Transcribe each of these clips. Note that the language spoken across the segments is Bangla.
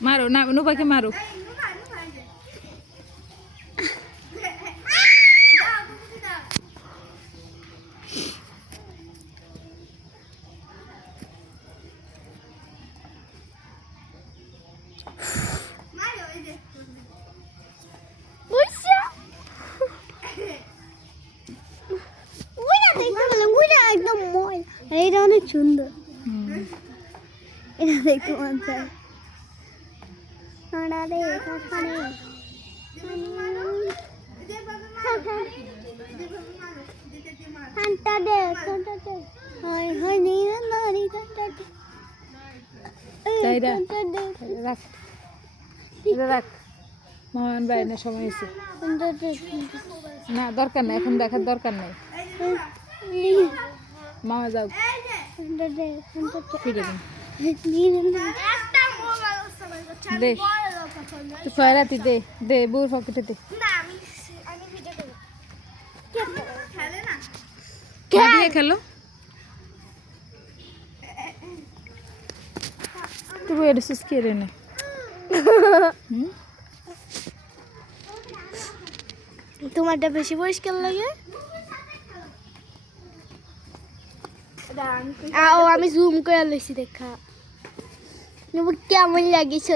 मारो ना नुबा के मारो এটা অনেক সুন্দর এটা দেখতে মন চায় মোহন ভাই না সময় হয়েছে না দরকার নাই এখন দেখার দরকার নাই মামা যাও ফিরে দে তুই খয়রাতি দে দে বুর পকেটে দে দিয়ে খেলো তুই এটা সুস কে রে না তোমারটা বেশি পরিষ্কার লাগে আমি জুম করে লইছি দেখা কেমন লাগিস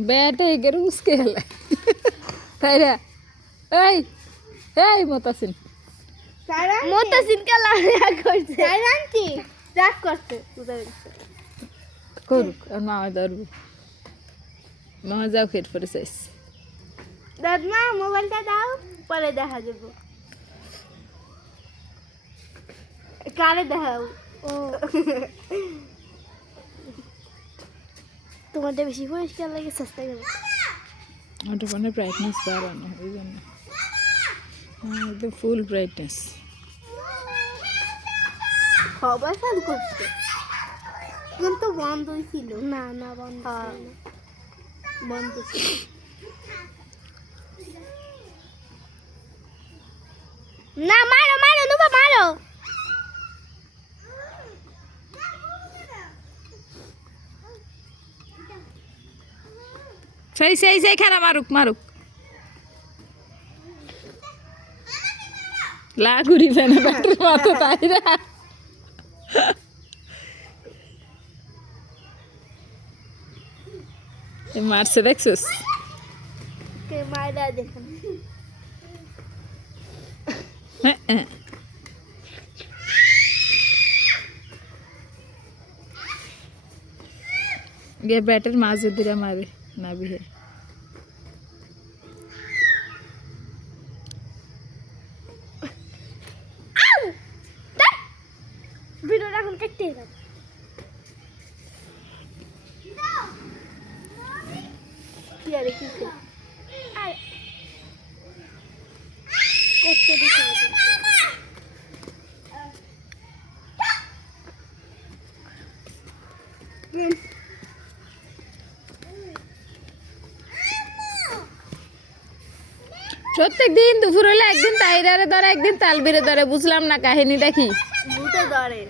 बैठे गर उसके हले तारा এই এই মতাসিন মতাসিন কে লাগা করছে জানতি রাগ করতে করুক আর মা ধরবে মা যাও খেট পরে চাইস দাদমা মোবাইলটা দাও পরে দেখা যাবো কারে দেখাও ও তোমারটা বেশি পরিষ্কার লাগে সস্তা গেল ওটা মানে ব্রাইটনেস বাড়ানো ওই জন্য একদম ফুল ব্রাইটনেস খবর ফোন করছে কিন্তু বন্ধই ছিল না না বন্ধ বন্ধ ছিল না মারো মারো নুবা মারো সেই সেই সেই খেলা মারুক মারুক লাগুড়ি ফেনা ব্যাটার মতো তাইরা মারছে দেখছিস কে মাইরা দেখেন ये बैटर माजे दिरा मारे ना भी है ভিডিওটা এখন কেটে দাও কি আরে কি আর করতে দিতে প্রত্যেক দিন দুপুর হলে একদিন তাইরারে ধরে একদিন তালবিরে ধরে বুঝলাম না কাহিনীটা কি ভূতে ধরে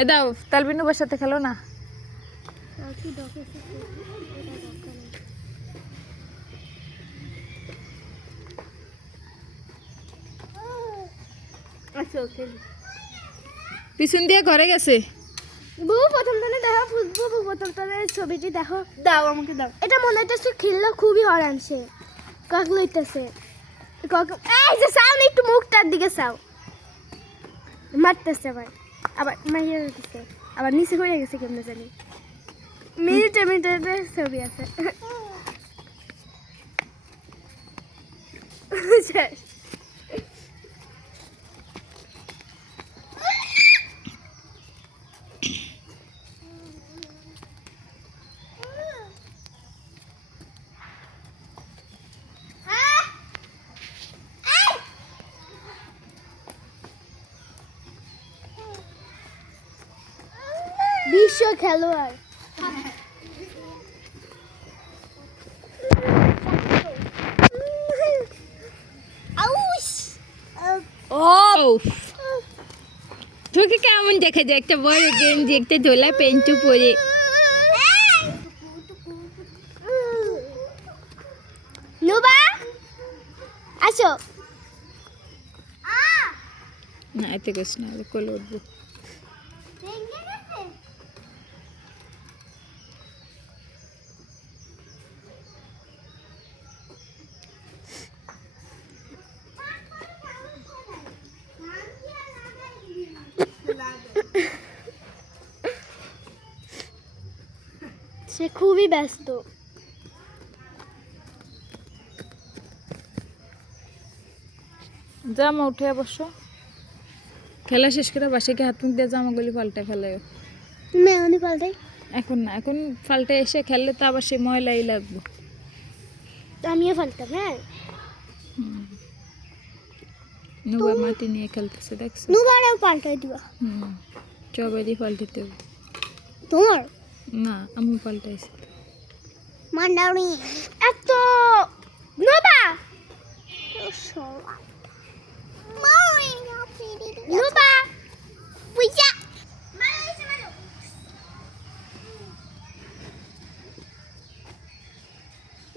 এ দাও তালবিনু বসাতে খেলো না পিছন দিয়ে ঘরে গেছে বউ প্রথম টানে দেখো বউ প্রথম টানে ছবিটি দেখো দাও আমাকে দাও এটা মনে হইতেছে খেললে খুবই হরানছে কক লইতেছে কক এই যে সাউন্ড একটু মুখটার দিকে চাও মারতেছে আবার মাইয়া দিতেছে আবার নিচে হয়ে গেছে কেমনে জানি মিনিটে মিনিটে ছবি আছে বিশ্ব খেলোয়াড় ও তোকে কেমন দেখা যায় একটা বড় গেঞ্জি একটা ঝোলা পেন্টু পরে? নুবা আসো। না এতে করিস না, কোলে উঠবো। সে খুবই ব্যস্ত। জামা উঠে অবশ্য খেলা শেষ করে বাসে গিয়ে হাত মুখ দিয়ে জামাগুলি পাল্টে ফেলে। তুমি এখনই পাল্টাই? এখন না, এখন পাল্টে এসে খেললে তো আবার সে ময়লাই লাগবে। তো আমিও পাল্টাম। হ্যাঁ নুবা মাটি নিয়ে খেলতেছে দেখছো? নুবারেও পাল্টাই দিবা? সবারই পাল্টাতে হবে। তোমার না আমি পাল্টাইছি। মান্ডাউনি এত নুবা নুবা বুঝা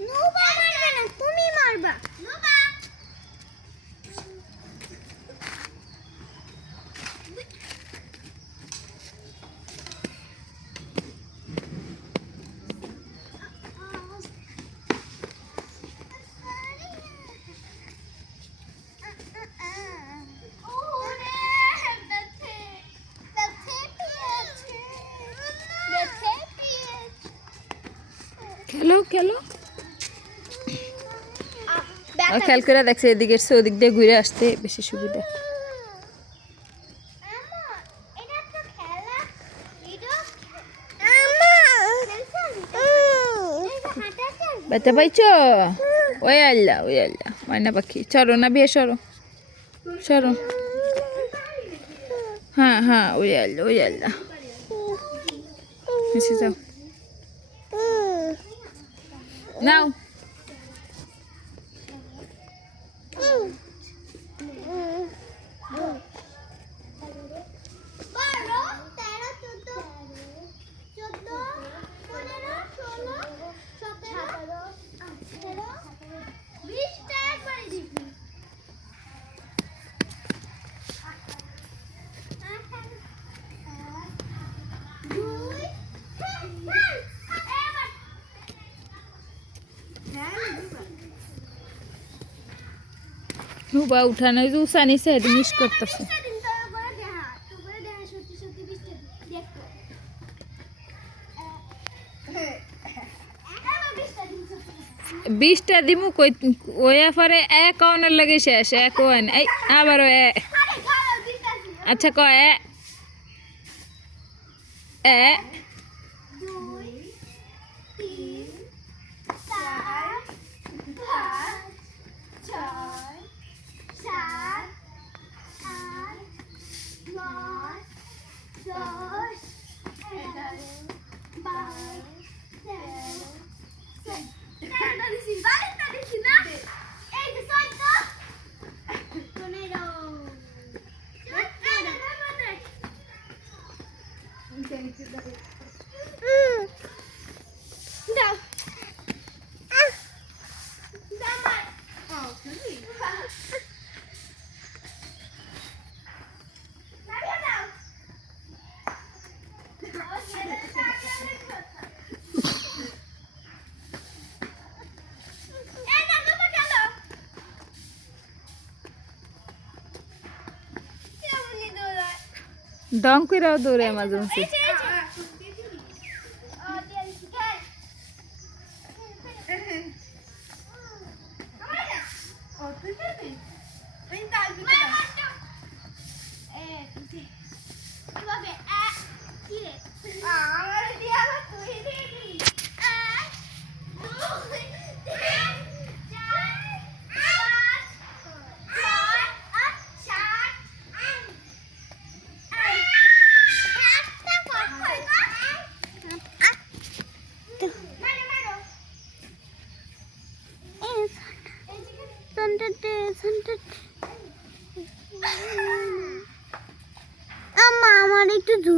নুবা মারবে না, তুমি মারবা। নুবা খেলো খেলো। খেয়াল করে দেখছে এদিকে এসছে, ওদিক দিয়ে ঘুরে আসতে বেশি সুবিধা। বাচ্চা পাইছো? ওই আল্লাহ ওই আল্লাহ ময়না পাখি, সরো না বিয়ে, সরো সরো। হ্যাঁ হ্যাঁ ওই আল্লাহ ওই আল্লাহ, এসে যাও নাও। নুবা উঠানো যে উসানি সে মিস করতেছে। বিশটা দিমু কই ওয়া পরে এক অনের লাগে শেষ, এক ওয়ান এই আবারও এ। আচ্ছা ক এ এ দম কইরাও দৌড়ে মাঝে মাঝে।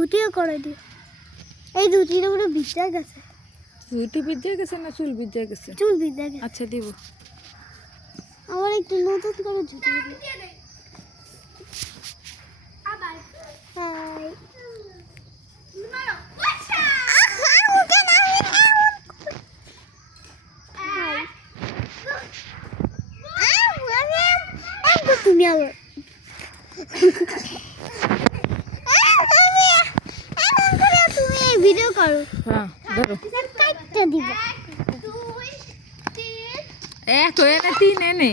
ধুতিও করে দিও এই ধুতিটা পুরো ভিজে গেছে চুটি ভিজে গেছে না চুল ভিজে গেছে চুল ভিজে গেছে আচ্ছা দিব আবার একটু নতুন করে ধুতি হাই তুমি আবার তুমি এই ভিডিও করো হ্যাঁ ধরো কাটতে দিবা 1 2 3 এনে 3 এনে